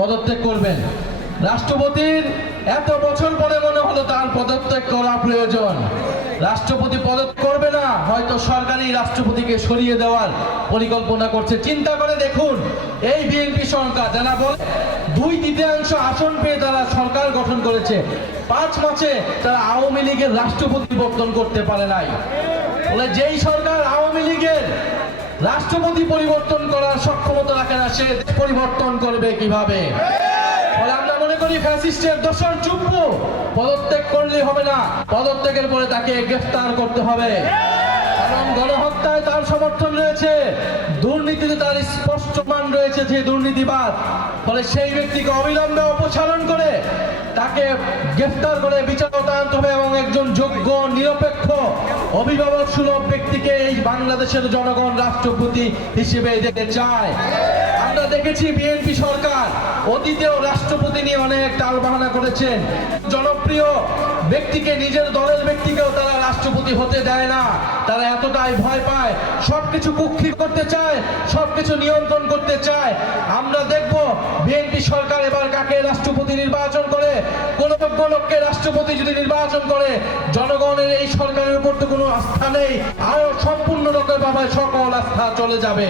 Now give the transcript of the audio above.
পদত্যাগ করবেন। রাষ্ট্রপতির এত বছর পরে মনে হলো তার পদত্যাগ করা প্রয়োজন। রাষ্ট্রপতি পদত্যাগ করবে না, হয়তো সরকারি রাষ্ট্রপতিকে সরিয়ে দেওয়ার পরিকল্পনা করছে। চিন্তা করে দেখুন, এই বিএনপি সরকার যারা বলে 2/3 আসন পেয়ে তারা সরকার গঠন করেছে, 5 মাসে তারা আওয়ামী লীগের রাষ্ট্রপতি পরিবর্তন করতে পারে নাই। বলে যেই সরকার আওয়ামী লীগের রাষ্ট্রপতি পরিবর্তন করার সক্ষমতা রাখে না, সে পরিবর্তন করবে কিভাবে? ফলে আমরা মনে করি ফ্যাসিস্টের দোসর চুপ্প পদত্যাগ করলে হবে না, পদত্যাগের পরে তাকে গ্রেফতার করতে হবে। কারণ গণহত্যায় তার সমর্থন রয়েছে, দুর্নীতিতে তার স্পষ্ট মান রয়েছে যে দুর্নীতিবাদ। ফলে সেই ব্যক্তিকে অবিলম্বে অপসারণ করে তাকে গ্রেফতার করে বিচার আনতে হবে এবং একজন যোগ্য নিরপেক্ষ অভিভাবক সুলভ ব্যক্তিকে এই বাংলাদেশের জনগণ রাষ্ট্রপতি হিসেবে দেখতে চায়। আমরা দেখেছি বিএনপি সরকার অতীতেও রাষ্ট্রপতি নিয়ে অনেক টালবাহানা করেছেন। জনপ্রিয় ব্যক্তিকে, নিজের দলের ব্যক্তিকেও তারা রাষ্ট্রপতি হতে দেয় না। তারা এতটাই ভয় পায়, সবকিছু কুক্ষিগত করতে চায়, সবকিছু নিয়ন্ত্রণ করতে চায়। আমরা দেখব বিএনপি সরকার এবার কাকে রাষ্ট্রপতি নির্বাচন করে। কোন যোগ্য লোককে রাষ্ট্রপতি যদি নির্বাচন করে, জনগণের এই সরকারের উপর তো কোনো আস্থা নেই, আরো সম্পূর্ণ রকমভাবে সকল আস্থা চলে যাবে।